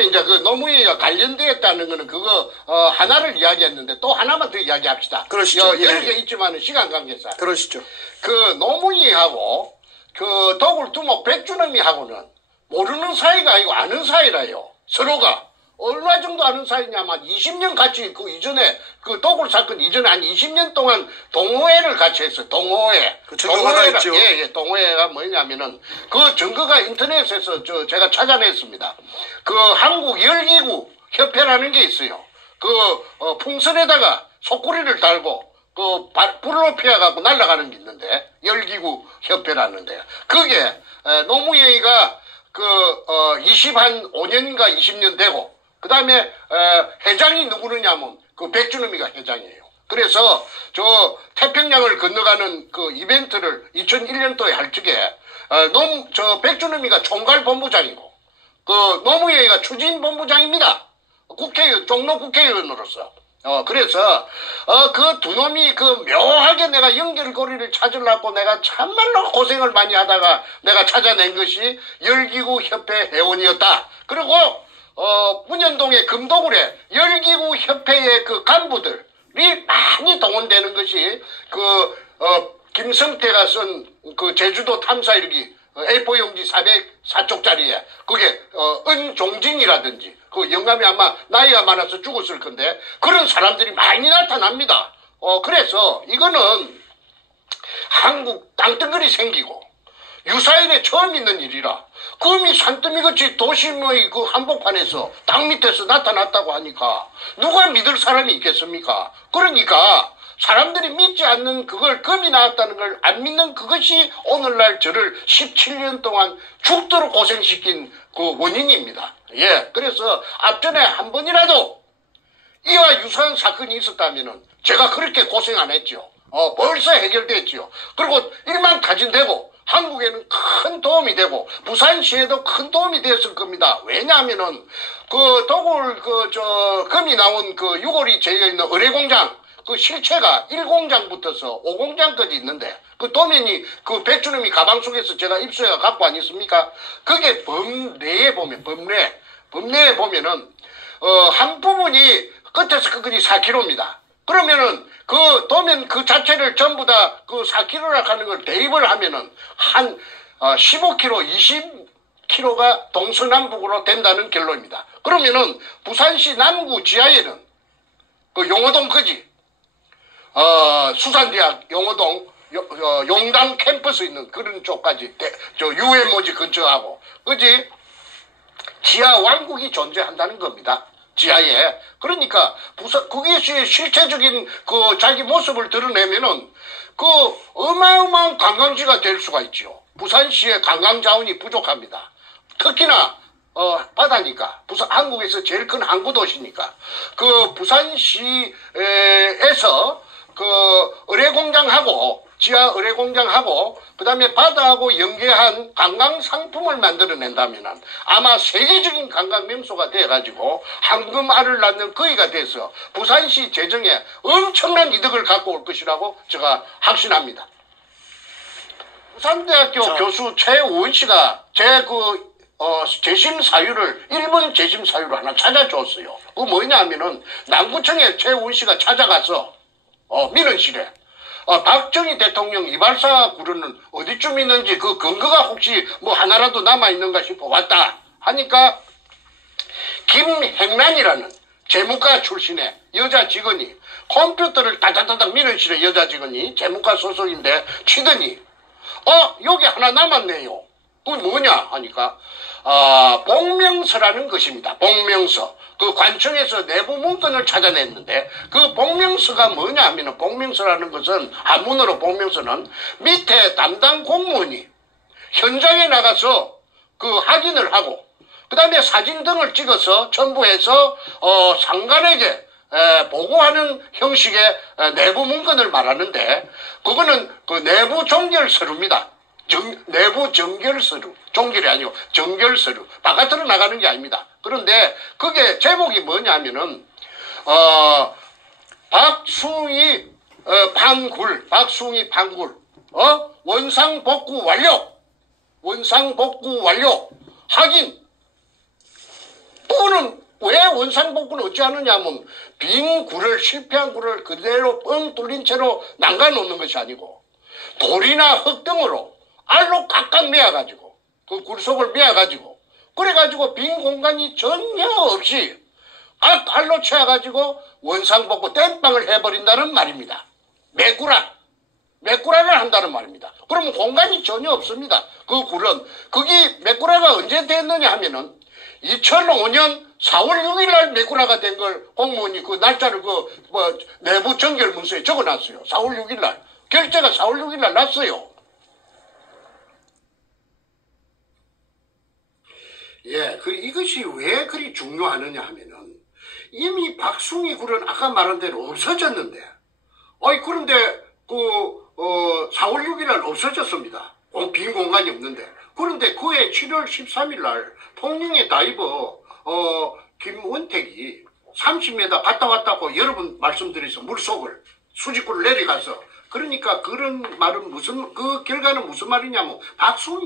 이제 그 노무현이가 관련되었다는 거는 그거 하나를 이야기했는데 또 하나만 더 이야기합시다. 그러시죠. 여러 개 있지만은 시간 관계상. 그러시죠. 그 노무현이하고 그 도굴두목 백주놈이하고는 모르는 사이가 아니고 아는 사이라요. 서로가. 얼마 정도 아는 사이냐면 20년 같이 그 이전에 그 도굴 사건 이전에 한 20년 동안 동호회를 같이 했어요. 동호회. 그 증거가 있죠. 예, 동호회가 뭐냐면은 그 증거가 인터넷에서 제가 찾아냈습니다. 그 한국 열기구 협회라는 게 있어요. 그 풍선에다가 속구리를 달고 그 불을 높여 갖고 날아가는 게 있는데 열기구 협회라는데 그게 노무현이가 그 25년인가 20년 되고 그 다음에 회장이 누구느냐면 그 백주놈이가 회장이에요. 그래서 저 태평양을 건너가는 그 이벤트를 2001년도에 할 적에 저 백주놈이가 총괄본부장이고 그 노무현이가 추진본부장입니다. 국회의원, 종로 국회의원으로서. 그래서 그 두 놈이 그 묘하게 내가 연결고리를 찾으려고 내가 참말로 고생을 많이 하다가 내가 찾아낸 것이 열기구 협회 회원이었다. 그리고 문현동의 금도굴에 열기구 협회의 그 간부들이 많이 동원되는 것이 김성태가 쓴 그 제주도 탐사일기 A4 용지 404쪽짜리에 그게 은종진이라든지 그 영감이 아마 나이가 많아서 죽었을 건데 그런 사람들이 많이 나타납니다. 그래서 이거는 한국 땅덩어리 생기고 유사일에 처음 있는 일이라 금이 산더미같이 도심의 그 한복판에서 땅 밑에서 나타났다고 하니까 누가 믿을 사람이 있겠습니까? 그러니까 사람들이 믿지 않는 그걸 금이 나왔다는 걸 안 믿는 그것이 오늘날 저를 17년 동안 죽도록 고생시킨 그 원인입니다. 예, 그래서 앞전에 한 번이라도 이와 유사한 사건이 있었다면은 제가 그렇게 고생 안 했죠. 벌써 해결됐죠. 그리고 일망타진되고 한국에는 큰 도움이 되고 부산시에도 큰 도움이 되었을 겁니다. 왜냐하면은 그 도굴 금이 나온 그 유골이 재여 있는 의뢰공장 그 실체가 1공장부터서 5공장까지 있는데 그 도면이 그 백주놈이 가방 속에서 제가 입수해가 갖고 안 있습니까? 그게 범례에 보면 범례에 보면은 한 부분이 끝에서 끝까지 4km입니다. 그러면은 그 도면 그 자체를 전부 다 그 4km라 하는 걸 대입을 하면은 한 15km, 20km가 동서남북으로 된다는 결론입니다. 그러면은 부산시 남구 지하에는 그 용호동까지 수산대학 용호동 용당 캠퍼스 있는 그런 쪽까지 저 UMO지 근처하고 그지 지하 왕국이 존재한다는 겁니다. 지하에. 그러니까 그것이 실체적인 그 자기 모습을 드러내면은 그 어마어마한 관광지가 될 수가 있죠. 부산시의 관광 자원이 부족합니다. 특히나 바다니까 한국에서 제일 큰 항구 도시니까 그 부산시에서 그 의뢰공장하고 지하 의뢰공장하고 그 다음에 바다하고 연계한 관광 상품을 만들어낸다면 아마 세계적인 관광 명소가 돼가지고 황금알을 낳는 거위가 돼서 부산시 재정에 엄청난 이득을 갖고 올 것이라고 제가 확신합니다. 부산대학교 교수 최우원 씨가 제 재심 사유를 일본 재심 사유를 하나 찾아줬어요. 그 뭐냐 하면은 남구청에 최우원 씨가 찾아가서 민원실에 박정희 대통령 이발사 구르는 어디쯤 있는지 그 근거가 혹시 뭐 하나라도 남아있는가 싶어 왔다 하니까 김행란이라는 재무과 출신의 여자 직원이 컴퓨터를 따다다닥 민원실에 여자 직원이 재무과 소속인데 치더니 여기 하나 남았네요. 그건 뭐냐 하니까 복명서라는 것입니다. 복명서. 그 관청에서 내부 문건을 찾아냈는데 그 복명서가 뭐냐 하면 복명서라는 것은 한문으로 복명서는 밑에 담당 공무원이 현장에 나가서 그 확인을 하고 그 다음에 사진 등을 찍어서 첨부해서 상관에게 보고하는 형식의 내부 문건을 말하는데 그거는 그 내부 종결서류입니다. 내부 정결서류, 종결이 아니고 정결서류, 바깥으로 나가는 게 아닙니다. 그런데 그게 제목이 뭐냐면은 박숭이 판굴 원상복구 완료 확인 그거는 왜 원상복구는 어찌 하느냐면 빈 굴을 실패한 굴을 그대로 뻥 뚫린 채로 남겨놓는 것이 아니고 돌이나 흙 등으로 알로 꽉꽉 메어가지고 그 굴 속을 메어가지고 그래가지고 빈 공간이 전혀 없이 각 알로 채워가지고 원상복구 땜빵을 해버린다는 말입니다. 메꾸라를 한다는 말입니다. 그러면 공간이 전혀 없습니다. 그 굴은 거기 메꾸라가 언제 됐느냐 하면은 2005년 4월 6일 날 메꾸라가 된 걸 공무원이 그 날짜를 내부 정결 문서에 적어놨어요. 4월 6일 날. 결제가 4월 6일 날 났어요. 예, 이것이 왜 그리 중요하느냐 하면은 이미 박숭이 굴은 아까 말한 대로 없어졌는데, 그런데 4월 6일 날 없어졌습니다. 빈 공간이 없는데. 그런데 그해 7월 13일 날 통영의 다이버 김원택이 30m 갔다 왔다고 여러 번 말씀드려서 물속을 수직구를 내려가서, 그러니까 그런 말은 그 결과는 무슨 말이냐면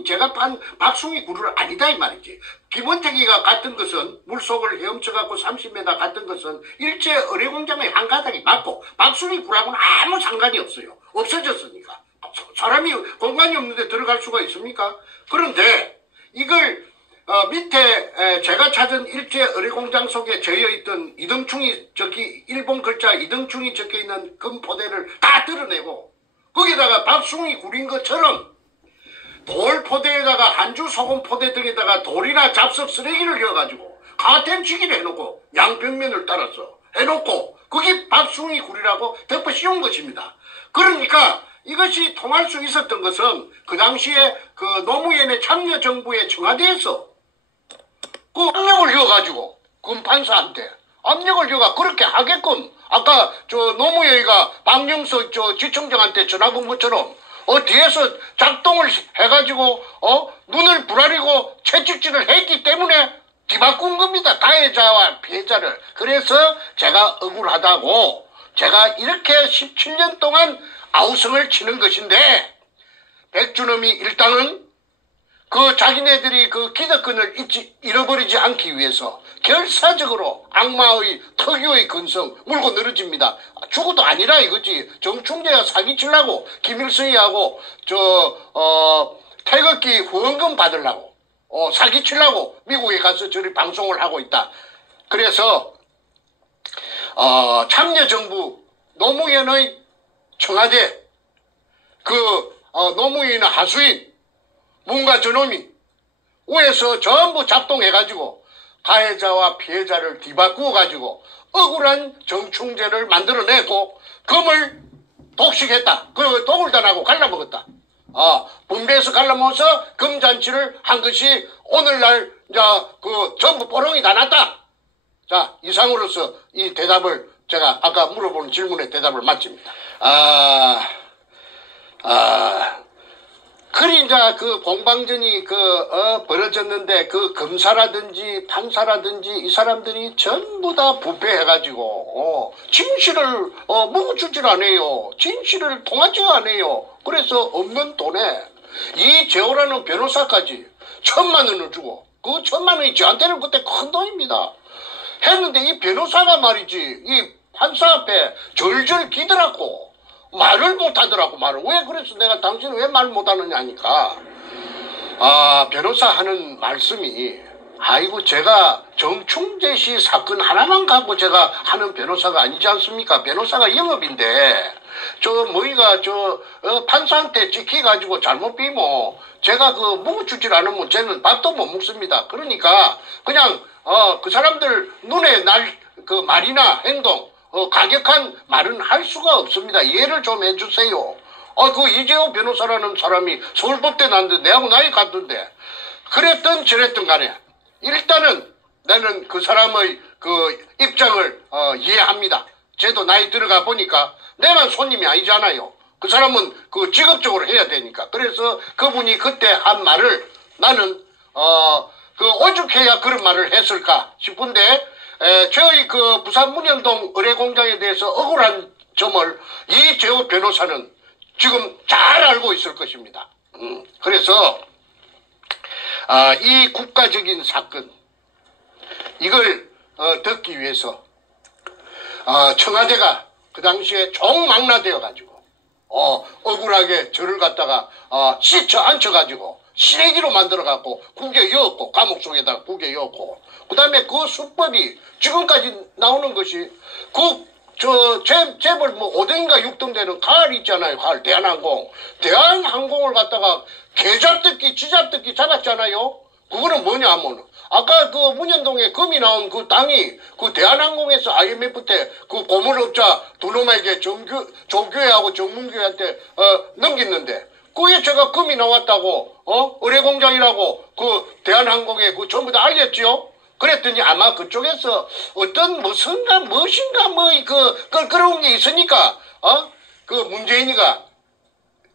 제가 판 박숭이 굴을 아니다 이 말이지. 김원택이가 갔던 것은 물속을 헤엄쳐갖고 30m 갔던 것은 일제 의뢰공장의 한 가닥이 맞고 박숭이 굴하고는 아무 상관이 없어요. 없어졌으니까. 사람이 공간이 없는데 들어갈 수가 있습니까? 그런데 이걸 밑에 제가 찾은 일제 의뢰공장 속에 저여있던 이등충이 일본 글자 이등충이 적혀있는 금포대를 다 드러내고 거기다가 박숭이 굴인 것처럼 돌 포대에다가 한주 소금 포대 등에다가 돌이나 잡석 쓰레기를 넣어가지고 가템치기를 해놓고 양벽면을 따라서 해놓고 거기 박숭이 굴이라고 덮어 씌운 것입니다. 그러니까 이것이 통할 수 있었던 것은 그 당시에 그 노무현의 참여정부의 청와대에서 그 압력을 넣어가지고 검판사한테 압력을 넣어가 그렇게 하게끔 아까 노무현이가 박영석 지청장한테 전화 건 것처럼 뒤에서 작동을 해가지고 눈을 부라리고 채찍질을 했기 때문에 뒤바꾼 겁니다. 가해자와 피해자를. 그래서 제가 억울하다고 제가 이렇게 17년 동안 아우성을 치는 것인데 백준엄이 일단은 그 자기네들이 그 기득권을 잃어버리지 않기 위해서 결사적으로 악마의 특유의 근성 물고 늘어집니다. 죽어도 아니라 이거지. 정충재가 사기치려고 김일성이하고 태극기 후원금 받으려고 사기치려고 미국에 가서 저리 방송을 하고 있다. 그래서 참여정부 노무현의 청와대 노무현의 하수인 문가 저놈이 위에서 전부 작동해가지고 가해자와 피해자를 뒤바꾸어가지고 억울한 정충제를 만들어내고 금을 독식했다. 그 독을 단하고 갈라먹었다. 분배해서 갈라먹어서 금잔치를 한 것이 오늘날 전부 뽀롱이 다 났다. 자, 이상으로서 이 대답을 제가 아까 물어보는 질문에 대답을 마칩니다. 그리 이제 그 공방전이 벌어졌는데 그 검사라든지 판사라든지 이 사람들이 전부 다 부패해가지고 진실을 묵어주질 않아요. 진실을 통하지 않아요. 그래서 없는 돈에 이 재호라는 변호사까지 1,000만 원을 주고 그 1,000만 원이 저한테는 그때 큰 돈입니다. 했는데 이 변호사가 말이지 이 판사 앞에 절절 기더라고. 말을 못하더라고. 왜 그래서 내가 당신은 왜 말 못하느냐 하니까 변호사 하는 말씀이 아이고 제가 정충재 씨 사건 하나만 갖고 제가 하는 변호사가 아니지 않습니까? 변호사가 영업인데 판사한테 찍혀가지고 잘못 비면 제가 묵어주질 않으면 쟤는 밥도 못 먹습니다. 그러니까 그냥 그 사람들 눈에 날 그 말이나 행동 가격한 말은 할 수가 없습니다. 이해를 좀 해주세요. 그 이재호 변호사라는 사람이 서울법대 나왔는데 내하고 나이 같던데 그랬든 저랬든 간에 일단은 나는 그 사람의 그 입장을 이해합니다. 쟤도 나이 들어가 보니까 내만 손님이 아니잖아요. 그 사람은 그 직업적으로 해야 되니까. 그래서 그분이 그때 한 말을 나는 오죽해야 그런 말을 했을까 싶은데 저희 그 부산 문현동 의뢰공장에 대해서 억울한 점을 이재호 변호사는 지금 잘 알고 있을 것입니다. 그래서 이 국가적인 사건 이걸 듣기 위해서 청와대가 그 당시에 총망라되어 가지고 억울하게 저를 갖다가 씻쳐 앉혀 가지고 시래기로 만들어 갖고 구겨 넣었고 감옥 속에다가 구겨 넣었고 그 다음에 그 수법이 지금까지 나오는 것이 재벌 뭐 5등인가 6등 되는 가을 있잖아요. 가을 대한항공을 갖다가 개잡듣기 쥐잡듣기 잡았잖아요. 그거는 뭐냐 하면 아까 그 문현동에 금이 나온 그 땅이 그 대한항공에서 IMF 때 그 고물업자 두 놈에게 조교회하고 정문교회한테 넘겼는데 그게 제가 금이 나왔다고 의뢰공장이라고 그 대한항공에 그 전부 다 알렸지요. 그랬더니 아마 그쪽에서 어떤 무엇인가 그런 게 있으니까 그 문재인이가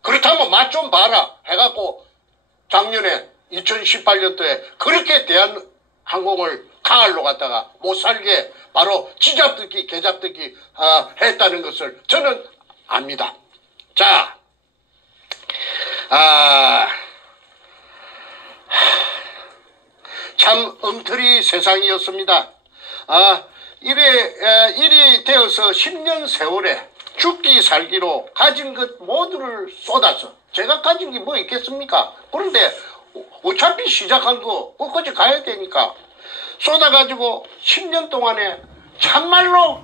그렇다면 맛 좀 봐라 해갖고 작년에 2018년도에 그렇게 대한항공을 강할로 갖다가 못 살게 바로 쥐잡듯이 개잡듯이 했다는 것을 저는 압니다. 자, 참 엉터리 세상이었습니다. 이리 되어서 10년 세월에 죽기 살기로 가진 것 모두를 쏟아서 제가 가진 게 뭐 있겠습니까? 그런데 어차피 시작한 거 끝까지 가야 되니까 쏟아가지고 10년 동안에 참말로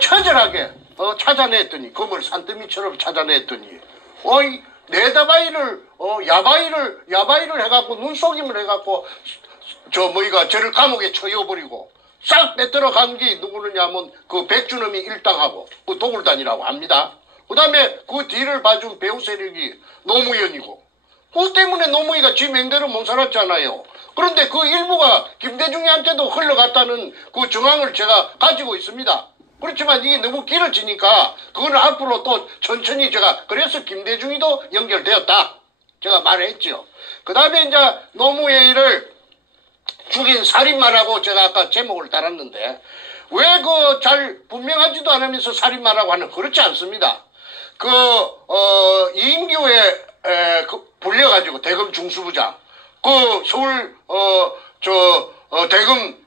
처절하게 찾아냈더니 금을 산더미처럼 찾아냈더니 네다바이를 야바이를 해갖고 눈속임을 해갖고 저를 감옥에 처여버리고 싹 빼들어 간 게 누구느냐면 그 백준엄이 일당하고 그 도굴단이라고 합니다. 그 다음에 그 뒤를 봐준 배우 세력이 노무현이고 그 때문에 노무현이가 지 맹대로 못 살았잖아요. 그런데 그 일부가 김대중한테도 흘러갔다는 그 정황을 제가 가지고 있습니다. 그렇지만 이게 너무 길어지니까 그거는 앞으로 또 천천히 제가 그래서 김대중이도 연결되었다 제가 말했죠. 그 다음에 이제 노무현이를 죽인 살인마라고 제가 아까 제목을 달았는데 왜 잘 분명하지도 않으면서 살인마라고 하는 그렇지 않습니다. 이인규에 불려가지고 대검 중수부장 서울 대검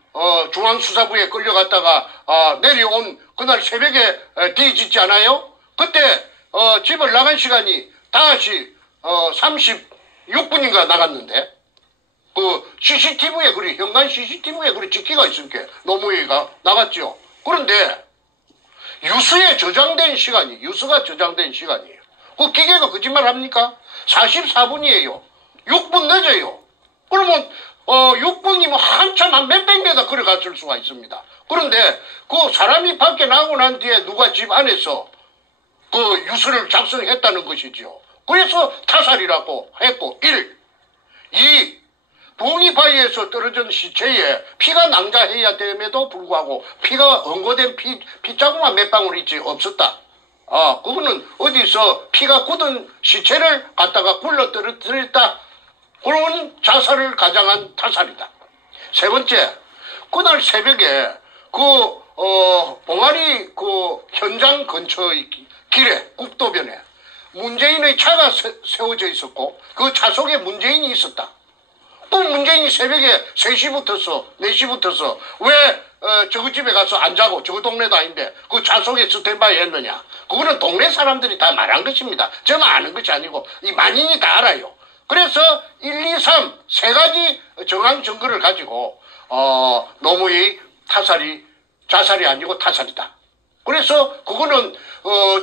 중앙수사부에 끌려갔다가 내려온 그날 새벽에 뒤집지 않아요? 그때 집을 나간 시간이 다시 36분인가 나갔는데 CCTV에 현관 CCTV에 찍히가 있으니까 노무현이가 나갔죠. 그런데 유수가 저장된 시간이에요. 그 기계가 거짓말 합니까? 44분이에요. 6분 늦어요. 그러면 6분이면 한참 한 몇백 미터 걸어갔을 수가 있습니다. 그런데 그 사람이 밖에 나오고 난 뒤에 누가 집 안에서 그 유수를 작성했다는 것이죠. 그래서 타살이라고 했고 1. 2. 부엉이 바위에서 떨어진 시체에 피가 낭자해야 됨에도 불구하고 피가 엉거된 피자국만 몇 방울 있지 없었다. 그거는 어디서 피가 굳은 시체를 갖다가 굴러 떨어뜨렸다. 그런 자살을 가장한 타살이다. 세 번째, 그날 새벽에 봉아리 현장 근처의 길에 국도변에 문재인의 차가 세워져 있었고 그 차 속에 문재인이 있었다. 또 문재인이 새벽에 3시부터서 4시부터서 왜 저거 집에 가서 안 자고 저거 동네도 아닌데 그 차 속에 스탠바이 했느냐. 그거는 동네 사람들이 다 말한 것입니다. 저는 아는 것이 아니고 이 만인이 다 알아요. 그래서 1, 2, 3 세 가지 정황 증거를 가지고 노무현의 자살이 아니고 타살이다. 그래서 그거는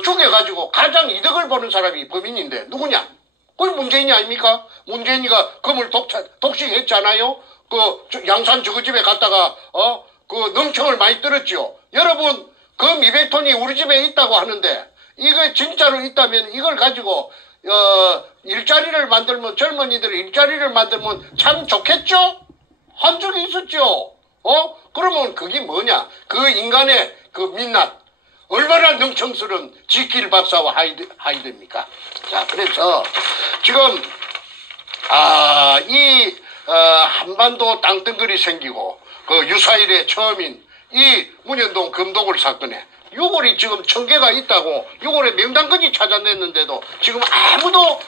죽여가지고 가장 이득을 보는 사람이 범인인데 누구냐? 그게 문재인이 아닙니까? 문재인이가 금을 독식했잖아요. 양산 저거집에 갔다가 능청을 많이 떨었죠. 여러분 금 200톤이 우리 집에 있다고 하는데 이거 진짜로 있다면 이걸 가지고 일자리를 만들면 젊은이들이 일자리를 만들면 참 좋겠죠? 한 적이 있었죠. 그러면 그게 뭐냐? 그 인간의 그 민낯 얼마나 능청스러운 지킬 박사와 하이드입니까? 자, 그래서 지금 한반도 땅덩어리 생기고 그 유사일의 처음인 이 문현동 금도굴 사건에 6월이 지금 1000개가 있다고 6월에 명단까지 찾아냈는데도 지금 아무도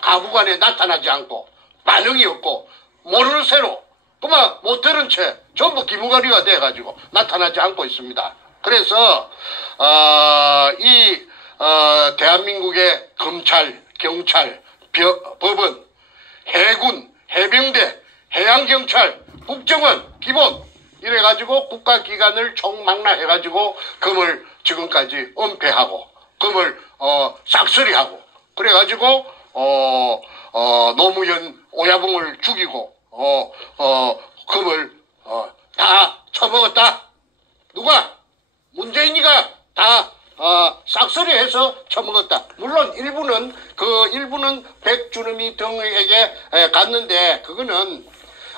가부간에 나타나지 않고 반응이 없고 모르는 새로 그만 못 들은 채 전부 기무가리가 돼가지고 나타나지 않고 있습니다. 그래서 대한민국의 검찰, 경찰, 법원, 해군, 해병대, 해양경찰, 국정원, 기본 이래가지고 국가기관을 총망라해가지고 금을 지금까지 은폐하고 금을 싹쓸이하고 그래가지고 노무현 오야붕을 죽이고 금을 다 처먹었다. 누가? 문재인이가 다 싹쓸이해서 처먹었다. 물론 일부는 백주름이 등에게 갔는데 그거는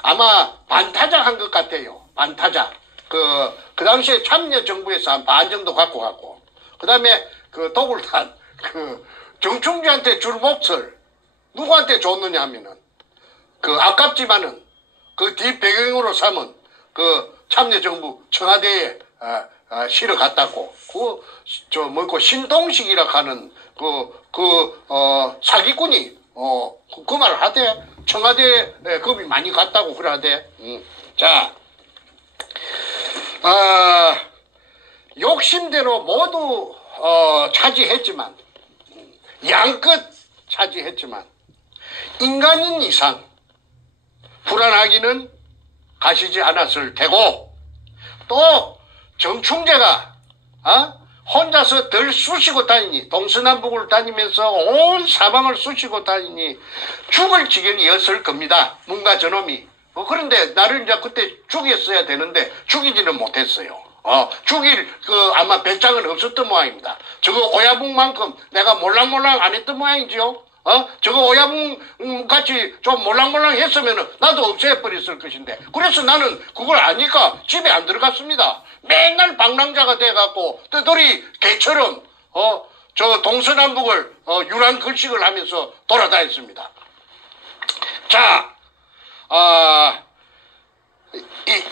아마 반타작 한 것 같아요. 반타작. 그 당시에 참여정부에서 한 반 정도 갖고 갔고 그 다음에 그 도굴단 정충주한테 줄 몫을 누구한테 줬느냐 하면은 아깝지만은 그 뒷배경으로 삼은 참여정부 청와대에 실어 갔다고 신동식이라 하는 사기꾼이 그 말을 하대. 청와대에 겁이 많이 갔다고 그러대. 자, 욕심대로 모두 차지했지만 양끝 차지했지만 인간인 이상 불안하기는 가시지 않았을 테고 또 정충재가 혼자서 덜 쑤시고 다니니 동서남북을 다니면서 온 사방을 쑤시고 다니니 죽을 지경이었을 겁니다. 뭔가 저놈이. 그런데 나를 이제 그때 죽였어야 되는데 죽이지는 못했어요. 죽일 아마 배짱은 없었던 모양입니다. 저거 오야붕만큼 내가 몰랑몰랑 안 했던 모양이지요. 저거 오야붕 같이 좀 몰랑몰랑 했으면 나도 없애버렸을 것인데 그래서 나는 그걸 아니까 집에 안 들어갔습니다. 맨날 방랑자가 돼갖고 떠돌이 개처럼 저 동서남북을 유랑 글식을 하면서 돌아다녔습니다. 자,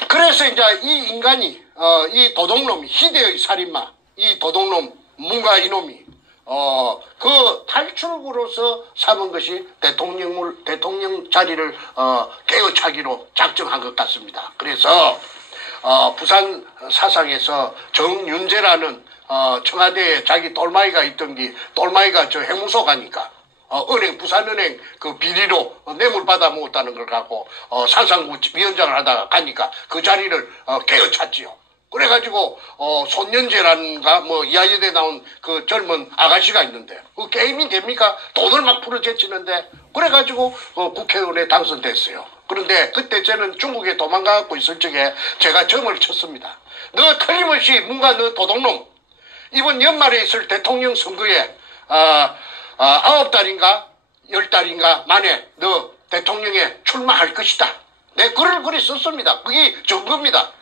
그래서 이제 이 인간이 이 도둑놈이 희대의 살인마 이 도둑놈 문가 이놈이 그 탈출구로서 삼은 것이 대통령 자리를 깨어차기로 작정한 것 같습니다. 그래서 부산 사상에서 정윤재라는 청와대에 자기 똘마이가 있던 게 똘마이가 저 해무소 가니까 부산은행 그 비리로 뇌물 받아 먹었다는 걸 갖고 산상구 위원장을 하다가 가니까 그 자리를 깨어찼지요. 그래가지고 손연재라는가 이하여대 나온 그 젊은 아가씨가 있는데 그 게임이 됩니까? 돈을 막 풀어제치는데 그래가지고 국회의원에 당선됐어요. 그런데 그때 저는 중국에 도망가고 있을 적에 제가 점을 쳤습니다. 너 틀림없이 뭔가 너 도둑놈 이번 연말에 있을 대통령 선거에 9달인가 10달인가 만에 너 대통령에 출마할 것이다. 내 글을 그리 썼습니다. 그게 증거입니다.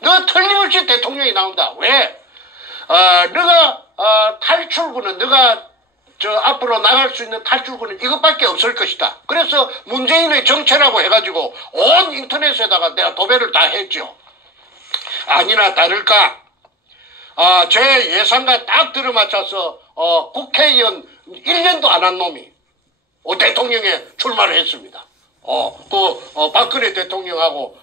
너 틀림없이 대통령이 나온다. 왜? 너가 탈출구는 너가 앞으로 나갈 수 있는 탈출구는 이것밖에 없을 것이다. 그래서 문재인의 정체라고 해가지고 온 인터넷에다가 내가 도배를 다 했죠. 아니나 다를까 제 예상과 딱 들어맞춰서 국회의원 1년도 안 한 놈이 대통령에 출마를 했습니다. 박근혜 대통령하고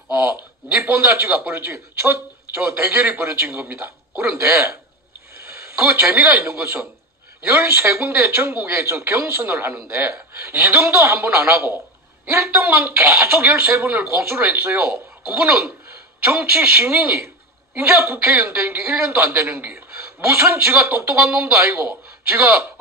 니폰다치가 벌어진 저 대결이 벌어진 겁니다. 그런데 그 재미가 있는 것은 13군데 전국에서 경선을 하는데 2등도 한 번 안 하고 1등만 계속 13번을 고수를 했어요. 그거는 정치 신인이 이제 국회의원 된 게 1년도 안 되는 게 무슨 지가 똑똑한 놈도 아니고 지가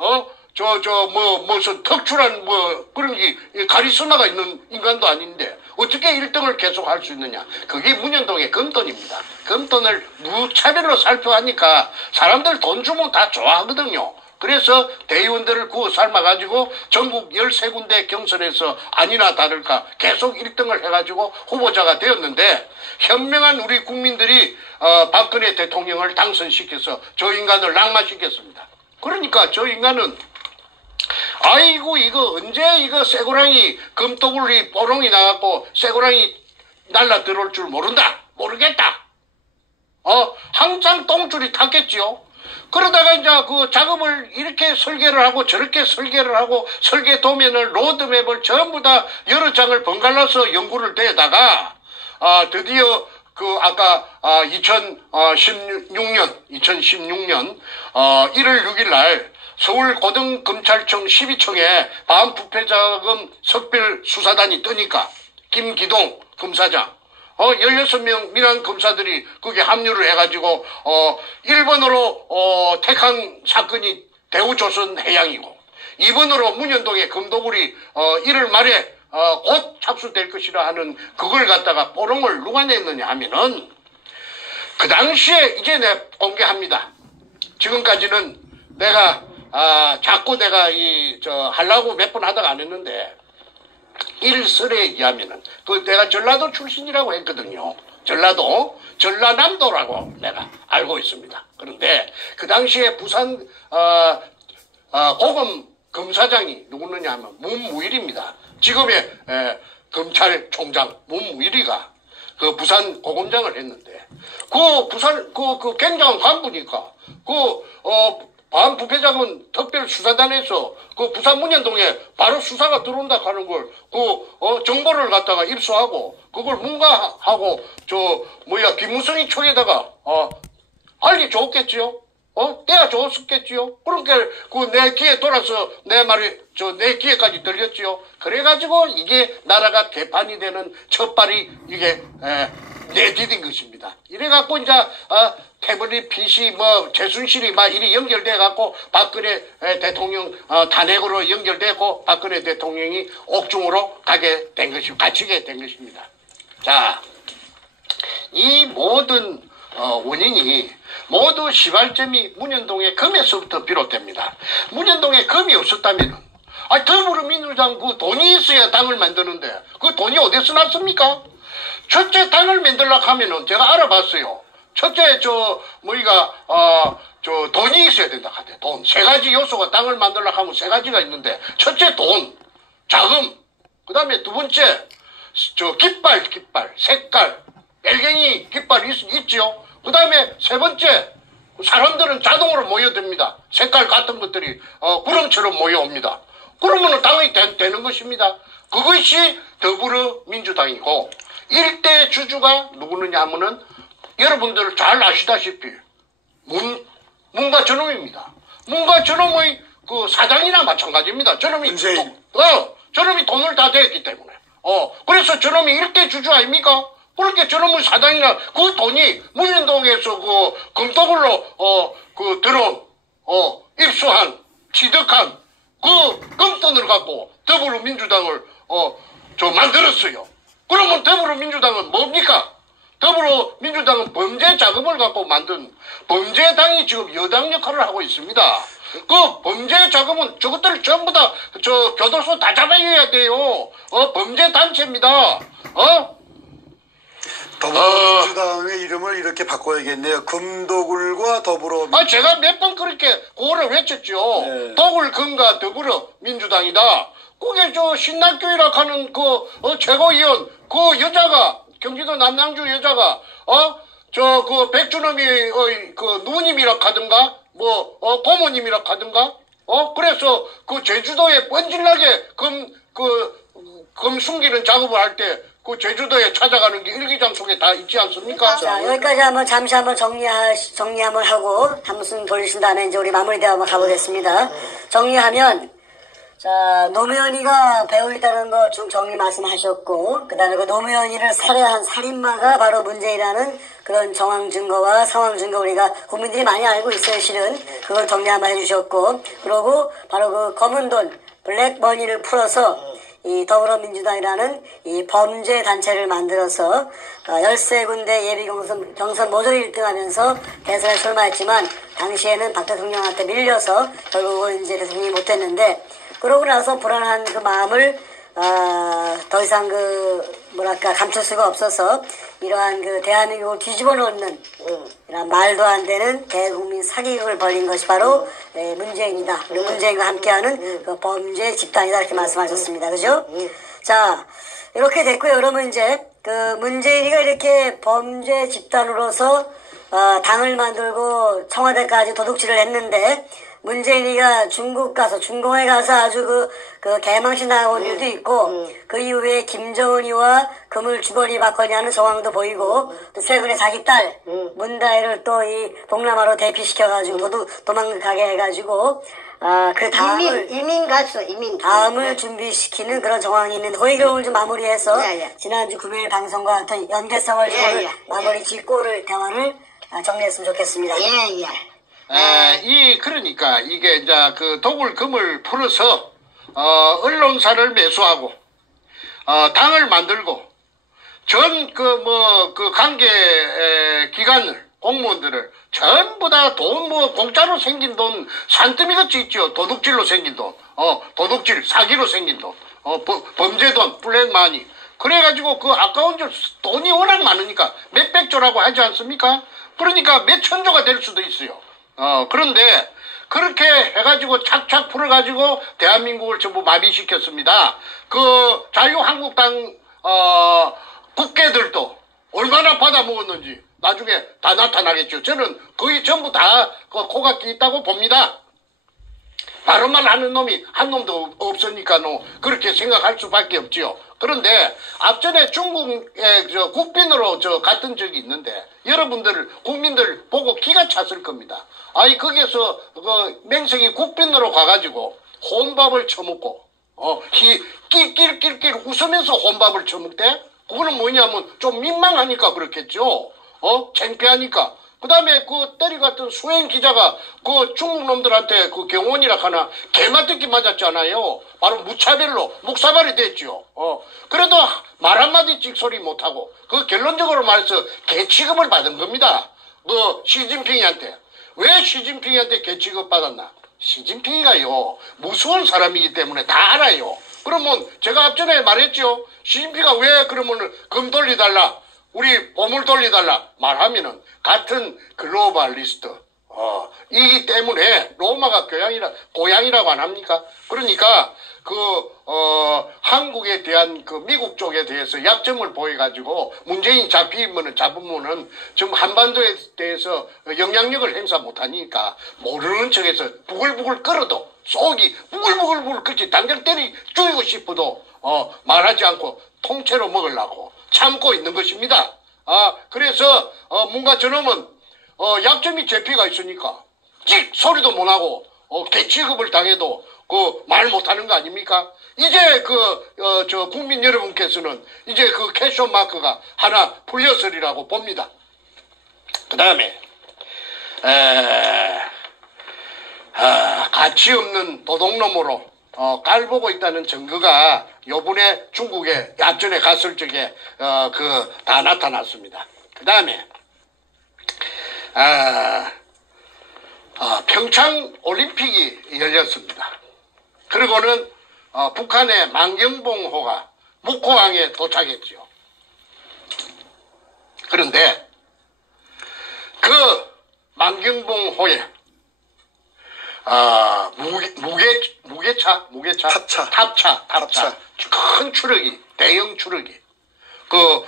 무슨 특출한 그런 게 카리스마가 있는 인간도 아닌데 어떻게 1등을 계속 할 수 있느냐. 그게 문현동의 금돈입니다. 금돈을 무차별로 살펴하니까 사람들 돈 주면 다 좋아하거든요. 그래서 대의원들을 구워 삶아가지고 전국 13군데 경선에서 아니나 다를까 계속 1등을 해가지고 후보자가 되었는데 현명한 우리 국민들이 박근혜 대통령을 당선시켜서 저 인간을 낙마시켰습니다. 그러니까 저 인간은 아이고 이거 언제 이거 쇠고랑이 금도굴이 뽀롱이 나갖고 쇠고랑이 날라 들어올 줄 모르겠다. 항상 똥줄이 탔겠지요. 그러다가 이제 그 작업을 이렇게 설계를 하고 저렇게 설계를 하고 설계 도면을 로드맵을 전부 다 여러 장을 번갈아서 연구를 대다가 드디어 그 아까 2016년 1월 6일 날 서울고등검찰청 12청에 반부패자금 석별수사단이 뜨니까 김기동 검사장 16명 민한 검사들이 거기에 합류를 해가지고 1번으로 택한 사건이 대우조선해양이고 2번으로 문현동의 금도굴이 1월 말에 곧 착수될 것이라 하는 그걸 갖다가 뽀롱을 누가 냈느냐 하면은 그 당시에 이제 내가 공개합니다. 지금까지는 내가 자꾸 내가 하려고 몇 번 하다가 안 했는데 일설에 의하면은 내가 전라도 출신이라고 했거든요. 전라남도라고 내가 알고 있습니다. 그런데 그 당시에 부산 고검 검사장이 누구느냐 하면 문무일입니다. 지금의 검찰총장 문무일이가 그 부산 고검장을 했는데 그 부산 그 굉장한 간부니까 반부패자금 특별수사단에서 그 부산 문현동에 바로 수사가 들어온다 하는 걸 정보를 갖다가 입수하고 그걸 문가하고 김무성이 촉에다가 알려줬겠지요. 내가 줬었겠지요. 그러니까 내 귀에 돌아서 내 말이 내 귀에까지 들렸지요. 그래가지고 이게 나라가 개판이 되는 첫발이 이게 내디딘 것입니다. 이래갖고 이제 태블릿 PC 최순실이 막 이리 연결돼갖고 박근혜 대통령 탄핵으로 연결되고 박근혜 대통령이 옥중으로 갇히게 된 것입니다. 자, 이 모든 원인이 모두 시발점이 문현동의 금에서부터 비롯됩니다. 문현동에 금이 없었다면 더불어민주당 그 돈이 있어야 당을 만드는데 그 돈이 어디서 났습니까? 첫째 당을 만들려고 하면은 제가 알아봤어요. 첫째 돈이 있어야 된다 하대. 돈. 세 가지 요소가 당을 만들려고 하면 세 가지가 있는데 첫째 돈, 자금, 그 다음에 두 번째 깃발, 색깔, 빨갱이 깃발 있죠. 그 다음에 세 번째, 사람들은 자동으로 모여듭니다. 색깔 같은 것들이 구름처럼 모여옵니다. 그러면 당이 되는 것입니다. 그것이 더불어민주당이고 일대 주주가 누구느냐 하면은 여러분들 잘 아시다시피 문과 저놈입니다. 문과 저놈의 그 사장이나 마찬가지입니다. 저놈이 저놈이 돈을 다 대었기 때문에 그래서 저놈이 일대 주주 아닙니까? 그렇게 저놈의 사장이나 그 돈이 문현동에서 그 금도굴로 들어온 입수한 취득한 그 금돈을 갖고 더불어민주당을 만들었어요. 그러면 더불어민주당은 뭡니까? 더불어민주당은 범죄 자금을 갖고 만든 범죄당이 지금 여당 역할을 하고 있습니다. 그 범죄 자금은 저것들 전부 다 교도소 다 잡아야 돼요. 범죄 단체입니다. 더불어민주당의 이름을 이렇게 바꿔야겠네요. 금도굴과 더불어민주당. 제가 몇 번 그렇게 구호를 외쳤죠. 네. 도굴금과 더불어민주당이다. 그게 신남교회라 하는 최고위원 그 여자가 경기도 남양주 여자가 백준엄이 누님이라 하든가 고모님이라 하든가 그래서 그 제주도에 뻔질나게 금 숨기는 작업을 할 때 그 제주도에 찾아가는 게 일기장 속에 다 있지 않습니까? 자, 여기까지 잠시 한번 정리 한번 하고 한 말씀 돌리신 다음에 이제 우리 마무리대화 한번 가보겠습니다. 정리하면 자, 노무현이가 배우 있다는 거 좀 정리 말씀하셨고, 그 다음에 그 노무현이를 살해한 살인마가 바로 문제이라는 그런 정황 증거와 상황 증거 우리가 국민들이 많이 알고 있어요, 실은. 그걸 정리 한번 해주셨고, 그러고 바로 그 검은 돈, 블랙머니를 풀어서 이 더불어민주당이라는 이 범죄 단체를 만들어서 13군데 예비 경선 모조리 1등하면서 대선에 출마했지만 당시에는 박 대통령한테 밀려서 결국은 이제 대통령이 못됐는데 그러고 나서 불안한 그 마음을 더 이상 감출 수가 없어서 이러한 대한민국을 뒤집어 놓는 이런 말도 안 되는 대국민 사기극을 벌린 것이 바로 문재인이다. 그리고 문재인과 함께하는 그 범죄 집단이다 이렇게 말씀하셨습니다. 그죠? 자, 이렇게 됐고요. 그러면 이제 그 문재인이가 이렇게 범죄 집단으로서 당을 만들고 청와대까지 도둑질을 했는데 문재인이가 중국 가서 중공에 가서 아주 그 개망신 나온 일도 있고 그 이후에 김정은이와 금을 주거니 받거니 하는 정황도 보이고 또 최근에 자기 딸 문다혜를 또 이 동남아로 대피시켜가지고 도망가게 해가지고 그 다음을 이민 갔어. 이민 다음을 준비시키는 그런 정황이 있는데 그 얘기를 좀 마무리해서 지난주 금요일 방송과 어떤 연계성을 좀 마무리 짓고 대화를 정리했으면 좋겠습니다. 그러니까 이게 이제 그 도굴금을 풀어서 언론사를 매수하고 당을 만들고 전 그 관계 기관을 공무원들을 전부 다 돈 공짜로 생긴 돈 산더미 같이 있죠. 도둑질로 생긴 돈, 도둑질 사기로 생긴 돈, 범죄 돈, 블랙마니. 그래가지고 그 아까운 돈이 워낙 많으니까 몇백조라고 하지 않습니까? 그러니까 몇천조가 될 수도 있어요. 그런데 그렇게 해가지고 착착 풀어가지고 대한민국을 전부 마비시켰습니다. 그 자유한국당 국회들도 얼마나 받아먹었는지 나중에 다 나타나겠죠. 저는 거의 전부 다 코가 끼있다고 봅니다. 바른말 하는 놈이 한 놈도 없으니까 그렇게 생각할 수밖에 없지요. 그런데 앞전에 중국에 국빈으로 갔던 적이 있는데 여러분들 국민들 보고 기가 찼을 겁니다. 아니 거기에서 맹성이 국빈으로 가가지고 혼밥을 처먹고 낄낄낄낄 웃으면서 혼밥을 처먹대? 그거는 뭐냐면 좀 민망하니까 그렇겠죠. 창피하니까. 그 다음에 그 때려갔던 수행 기자가 그 중국 놈들한테 그 경원이라 하나 개맞듣기 맞았잖아요. 바로 무차별로 묵사발이 됐죠. 그래도 말 한마디 찍소리 못하고 그 결론적으로 말해서 개 취급을 받은 겁니다. 그 시진핑이한테. 왜 시진핑이한테 개 취급 받았나? 시진핑이가요 무서운 사람이기 때문에 다 알아요. 그러면 제가 앞전에 말했죠. 시진핑이가 왜 그러면 금 돌려달라, 우리 보물 돌려달라 말하면은 같은 글로벌리스트 이기 때문에 로마가 고향이라고 안 합니까? 그러니까 한국에 대한 미국 쪽에 대해서 약점을 보여가지고 문재인이 잡으면은 지금 한반도에 대해서 영향력을 행사 못하니까 모르는 척해서 부글부글 끓어도 속이 부글부글 끓지 당장 죽이고 싶어도 말하지 않고 통째로 먹으려고 참고 있는 것입니다. 그래서 뭔가 저놈은 약점이 제피가 있으니까 찍 소리도 못하고 개 취급을 당해도 말 못하는 거 아닙니까? 이제 국민 여러분께서는 이제 그 캐션 마크가 하나 풀렸으리라고 봅니다. 그 다음에 가치 없는 도둑놈으로 깔보고 있다는 증거가 요번에 중국에 앞전에 갔을 적에 다 나타났습니다. 그 다음에 평창 올림픽이 열렸습니다. 그리고는 북한의 만경봉호가 묵호항에 도착했죠. 그런데 그 만경봉호에 탑차. 큰 추력이, 대형 추력이.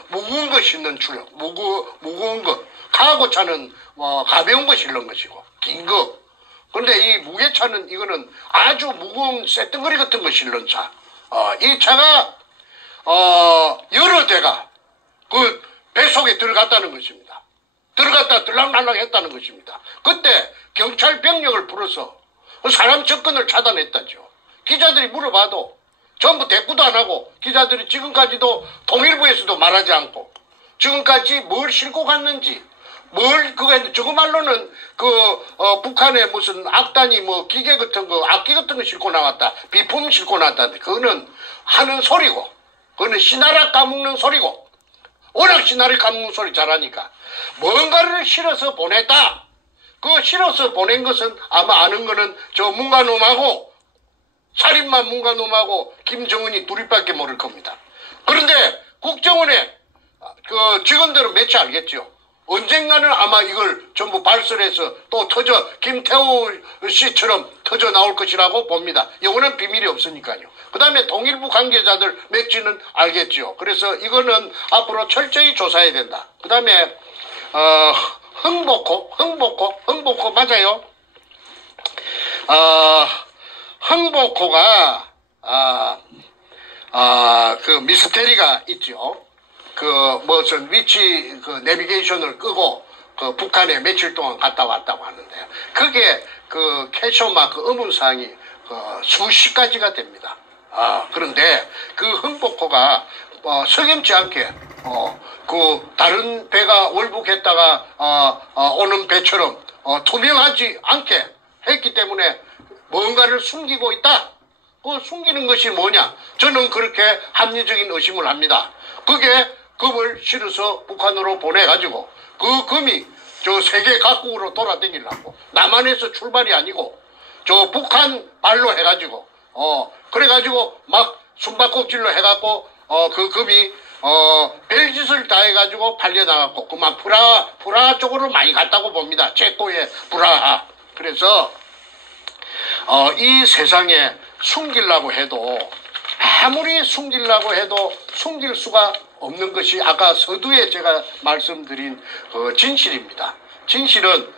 무거운 거 싣는 추력, 무거운 거. 카고차는 가벼운 거 실는 것이고, 긴 거. 근데 이 무게차는 이거는 아주 무거운 쇳덩어리 같은 거 실는 차. 이 차가, 여러 대가 그 배 속에 들어갔다는 것입니다. 들어갔다 들락날락 했다는 것입니다. 그때 경찰 병력을 풀어서 사람 접근을 차단했다죠. 기자들이 물어봐도 전부 대꾸도 안 하고 기자들이 지금까지도 통일부에서도 말하지 않고 지금까지 뭘 싣고 갔는지 저거 말로는 북한의 무슨 악단이 기계 같은 거, 악기 같은 거 싣고 나왔다. 비품 싣고 나왔다. 그거는 하는 소리고, 그거는 시나라 까먹는 소리고, 워낙 시나리 까먹는 소리 잘하니까. 뭔가를 실어서 보냈다. 실어서 보낸 것은 아마 아는 거는 저 문가놈하고, 살인마 문가놈하고 김정은이 둘이밖에 모를 겁니다. 그런데 국정원에 직원들은 매치 알겠죠. 언젠가는 아마 이걸 전부 발설해서 또 김태우 씨처럼 터져 나올 것이라고 봅니다. 이거는 비밀이 없으니까요. 그 다음에 통일부 관계자들 맥주는 알겠죠. 그래서 이거는 앞으로 철저히 조사해야 된다. 그 다음에, 흥복호 맞아요. 흥복호가 그 미스테리가 있죠. 그 무슨 위치 그 내비게이션을 끄고 그 북한에 며칠 동안 갔다 왔다고 하는데요. 그게 그 캐셔마크 의문사항이 수십 가지가 됩니다. 그런데 그 흥복호가 석연치 않게 그 다른 배가 월북했다가 오는 배처럼 투명하지 않게 했기 때문에 뭔가를 숨기고 있다. 그 숨기는 것이 뭐냐? 저는 그렇게 합리적인 의심을 합니다. 그게 금을 실어서 북한으로 보내가지고 그 금이 저 세계 각국으로 돌아다니려고 남한에서 출발이 아니고 저 북한 발로 해가지고 그래가지고 막 숨바꼭질로 해갖고 그 금이 별짓을 다 해가지고 팔려나갔고 그만 프라하 쪽으로 많이 갔다고 봅니다. 체코의 프라하. 그래서 이 세상에 숨기려고 해도 아무리 숨기려고 해도 숨길 수가 없는 것이 아까 서두에 제가 말씀드린 진실입니다. 진실은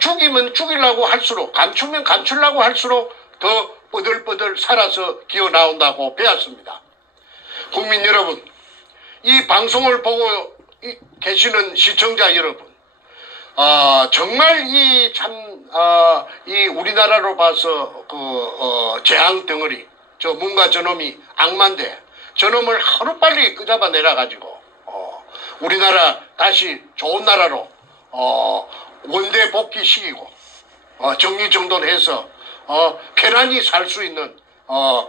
죽이면 죽이려고 할수록 감추면 감추려고 할수록 더 뻗들뻗들 살아서 기어 나온다고 배웠습니다. 국민 여러분, 이 방송을 보고 계시는 시청자 여러분, 정말 이 우리나라로 봐서 재앙 덩어리, 뭔가 저놈이 악마인데, 저놈을 하루빨리 끄잡아 내려가지고, 우리나라 다시 좋은 나라로, 원대 복귀시키고, 정리정돈해서, 편안히 살 수 있는,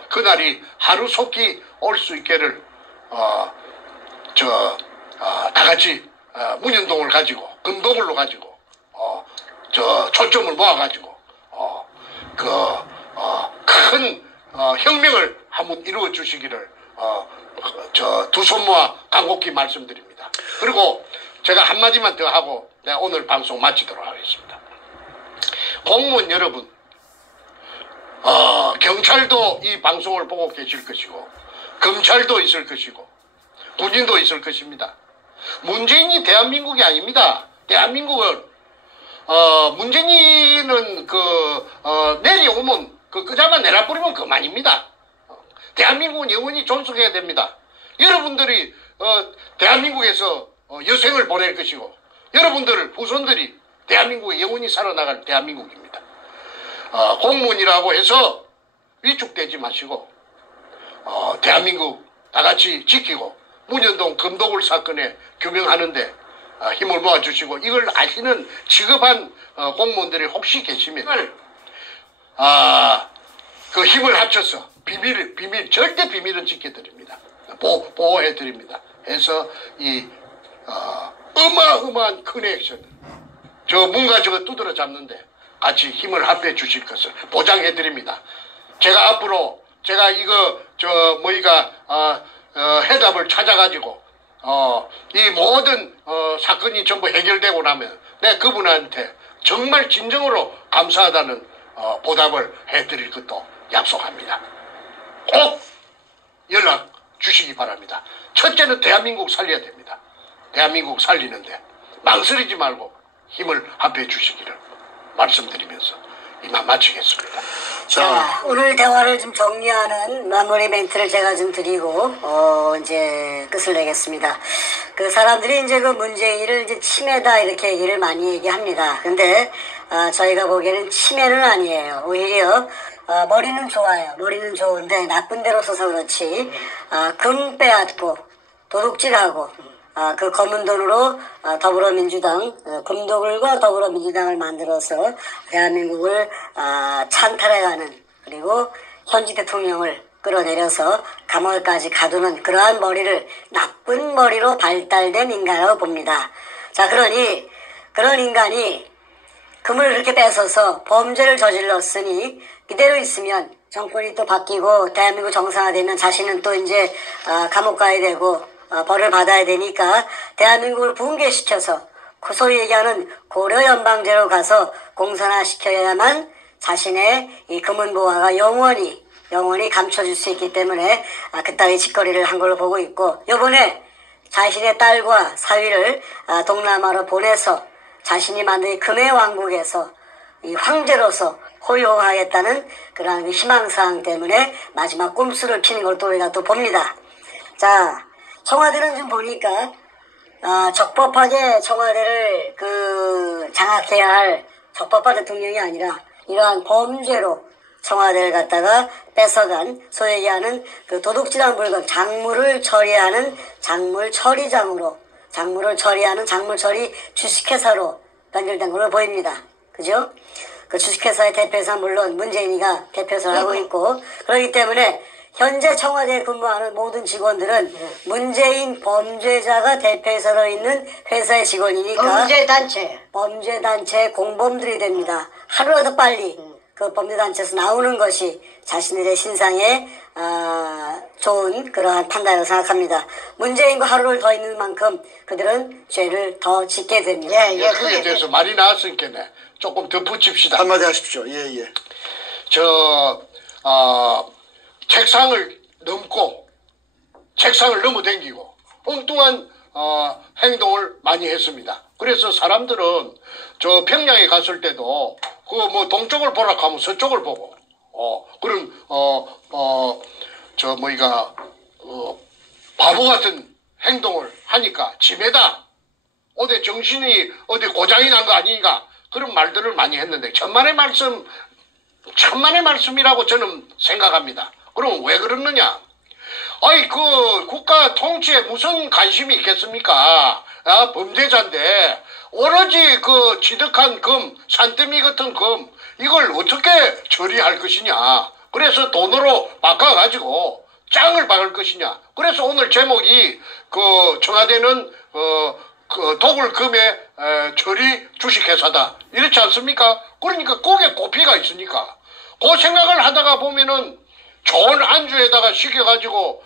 그날이 하루속히 올 수 있기를, 다 같이, 문현동을 가지고, 금동을로 가지고, 초점을 모아가지고, 큰, 혁명을 한번 이루어 주시기를, 두 손 모아 간곡히 말씀드립니다. 그리고 제가 한마디만 더 하고, 내가 오늘 방송 마치도록 하겠습니다. 공무원 여러분, 경찰도 이 방송을 보고 계실 것이고, 검찰도 있을 것이고, 군인도 있을 것입니다. 문재인이 대한민국이 아닙니다. 대한민국은, 문재인은 내려오면, 끄잡아 내려버리면 그만입니다. 대한민국은 영원히 존속해야 됩니다. 여러분들이, 대한민국에서 여생을 보낼 것이고, 여러분들, 후손들이 대한민국에 영원히 살아나갈 대한민국입니다. 공무원이라고 해서 위축되지 마시고, 대한민국 다 같이 지키고, 문현동 금도굴 사건에 규명하는데 힘을 모아주시고, 이걸 아시는 지급한 공무원들이 혹시 계시면, 그 힘을 합쳐서 절대 비밀은 지켜드립니다. 보호해드립니다. 해서 어마어마한 큰 액션, 뭔가 두드러 잡는데 같이 힘을 합해 주실 것을 보장해드립니다. 제가 앞으로, 해답을 찾아가지고, 이 모든, 사건이 전부 해결되고 나면, 내가 그분한테 정말 진정으로 감사하다는, 보답을 해드릴 것도 약속합니다. 꼭 연락 주시기 바랍니다. 첫째는 대한민국 살려야 됩니다. 대한민국 살리는데 망설이지 말고 힘을 합해 주시기를 말씀드리면서 이만 마치겠습니다. 자, 오늘 대화를 좀 정리하는 마무리 멘트를 제가 좀 드리고, 이제 끝을 내겠습니다. 사람들이 이제 문재인을 이제 치매다 이렇게 얘기를 많이 얘기합니다. 근데, 저희가 보기에는 치매는 아니에요. 오히려, 머리는 좋아요. 머리는 좋은데 나쁜 데로 써서 그렇지, 금 빼앗고, 도둑질하고, 그 검은 돈으로 더불어민주당, 금도굴과 더불어민주당을 만들어서 대한민국을 찬탈해가는, 그리고 현직 대통령을 끌어내려서 감옥까지 가두는 그러한 머리를 나쁜 머리로 발달된 인간이라고 봅니다. 자, 그러니 그런 인간이 금을 그렇게 뺏어서 범죄를 저질렀으니 이대로 있으면 정권이 또 바뀌고 대한민국 정상화되면 자신은 또 이제 감옥 가야 되고 벌을 받아야 되니까 대한민국을 붕괴시켜서 소위 얘기하는 고려연방제로 가서 공산화시켜야만 자신의 이 금은보화가 영원히 감춰질 수 있기 때문에 그따위 짓거리를 한 걸로 보고 있고, 요번에 자신의 딸과 사위를 동남아로 보내서 자신이 만든 금의 왕국에서 이 황제로서 호용하겠다는 그러한 희망사항 때문에 마지막 꼼수를 피는 걸 또 우리가 또 봅니다. 자, 청와대는 좀 보니까 적법하게 청와대를 장악해야 할 적법한 대통령이 아니라 이러한 범죄로 청와대를 갖다가 뺏어간 소위 얘기하는 그 도둑질한 물건 장물을 처리하는 장물처리장으로 장물을 처리하는 장물처리 주식회사로 변질된 걸로 보입니다. 그죠? 그 주식회사의 대표이사 물론 문재인이가 대표이사를 하고 있고 그렇기 때문에 현재 청와대에 근무하는 모든 직원들은 문재인 범죄자가 대표이사로 있는 회사의 직원이니까 범죄단체 공범들이 됩니다. 하루라도 빨리 그 범죄단체에서 나오는 것이 자신들의 신상에 좋은 그러한 판단이라고 생각합니다. 문재인과 하루를 더 있는 만큼 그들은 죄를 더 짓게 됩니다. 그에 대해서 말이 나왔으니까 조금 더 붙입시다. 한마디 하십시오. 책상을 넘어댕기고 엉뚱한 행동을 많이 했습니다. 그래서 사람들은 저 평양에 갔을 때도 동쪽을 보라 하면 서쪽을 보고 그런 바보 같은 행동을 하니까 지매다 어디 정신이 어디 고장이 난 거 아니니까 그런 말들을 많이 했는데 천만의 말씀이라고 저는 생각합니다. 그럼 왜 그러느냐? 국가 통치에 무슨 관심이 있겠습니까? 범죄자인데, 오로지 취득한 금, 산더미 같은 금, 이걸 어떻게 처리할 것이냐. 그래서 돈으로 바꿔가지고 짱을 박을 것이냐. 그래서 오늘 제목이, 청와대는, 도굴금의 처리 주식회사다. 이렇지 않습니까? 그러니까 거기에 고피가 있으니까. 그 생각을 하다가 보면은 좋은 안주에다가 시켜가지고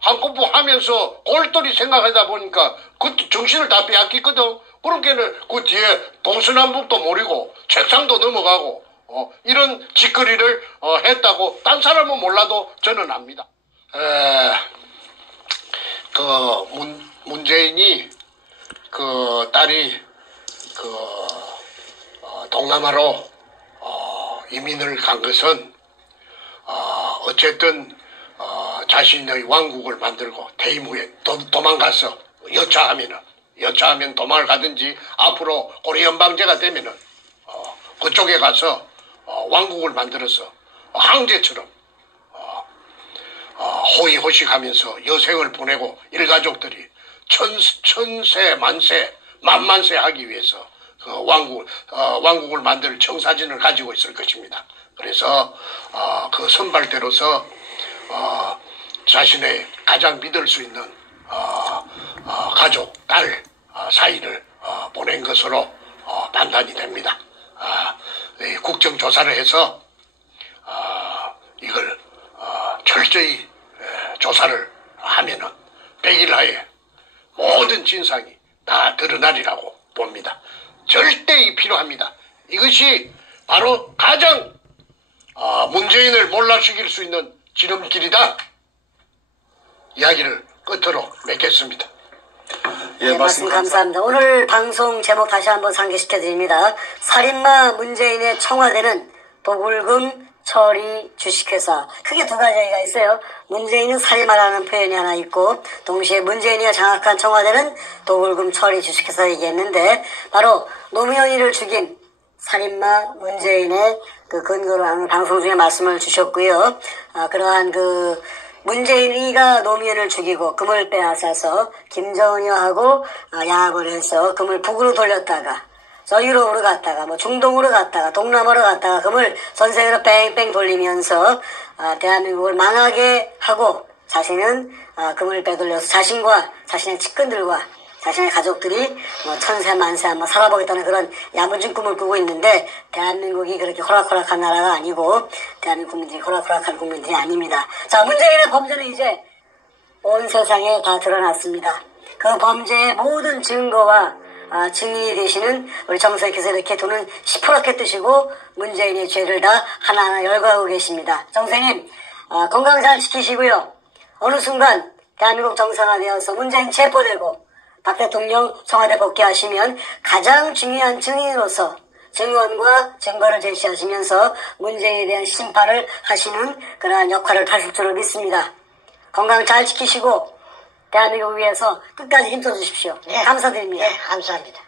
한꺼부 하면서 골똘히 생각하다 보니까 그 정신을 다 빼앗기거든. 그러니까는 그 뒤에 동서남북도 모르고 책상도 넘어가고 이런 짓거리를 했다고 딴 사람은 몰라도 저는 압니다. 문재인이 딸이 동남아로 이민을 간 것은 어쨌든 자신의 왕국을 만들고 퇴임 후에 도망가서 여차하면 도망을 가든지 앞으로 고려 연방제가 되면은 그쪽에 가서 왕국을 만들어서 황제처럼 호의호식하면서 여생을 보내고 일가족들이 천세 만만세 하기 위해서 왕국을 만들 청사진을 가지고 있을 것입니다. 그래서 그 선발대로서 자신의 가장 믿을 수 있는 가족, 딸 사이를 보낸 것으로 판단이 됩니다. 국정조사를 해서 이걸 철저히 조사를 하면은 100일 하에 모든 진상이 다 드러나리라고 봅니다. 절대 필요합니다. 이것이 바로 가장 문재인을 몰락시킬 수 있는 지름길이다. 이야기를 끝으로 맺겠습니다. 네, 말씀 감사합니다. 오늘 방송 제목 다시 한번 상기시켜드립니다. 살인마 문재인의 청와대는 도굴금 처리 주식회사. 크게 두 가지 얘기가 있어요. 문재인은 살인마라는 표현이 하나 있고 동시에 문재인이 장악한 청와대는 도굴금 처리 주식회사 얘기했는데 바로 노무현이를 죽인 살인마 문재인의 그 근거로 오늘 방송 중에 말씀을 주셨고요. 그러한 문재인이가 노무현을 죽이고 금을 빼앗아서 김정은이하고 야합을 해서 금을 북으로 돌렸다가 저 유럽으로 갔다가 중동으로 갔다가 동남아로 갔다가 금을 전 세계로 뺑뺑 돌리면서 대한민국을 망하게 하고 자신은 금을 빼돌려서 자신과 자신의 측근들과 자신의 가족들이 천세 만세 한번 살아보겠다는 그런 야무진 꿈을 꾸고 있는데 대한민국이 그렇게 호락호락한 나라가 아니고 대한민국 국민들이 호락호락한 국민들이 아닙니다. 자, 문재인의 범죄는 이제 온 세상에 다 드러났습니다. 그 범죄의 모든 증거와 증인이 되시는 우리 정선생께서 이렇게 돈은 시퍼렇게 뜨시고 문재인의 죄를 다 하나하나 열거하고 계십니다. 정선생님 건강 잘 지키시고요. 어느 순간 대한민국 정상화되어서 문재인 체포되고 박 대통령 청와대 복귀하시면 가장 중요한 증인으로서 증언과 증거를 제시하시면서 문재인에 대한 심판을 하시는 그러한 역할을 하실 줄로 믿습니다. 건강 잘 지키시고 대한민국을 위해서 끝까지 힘써 주십시오. 감사드립니다. 감사합니다.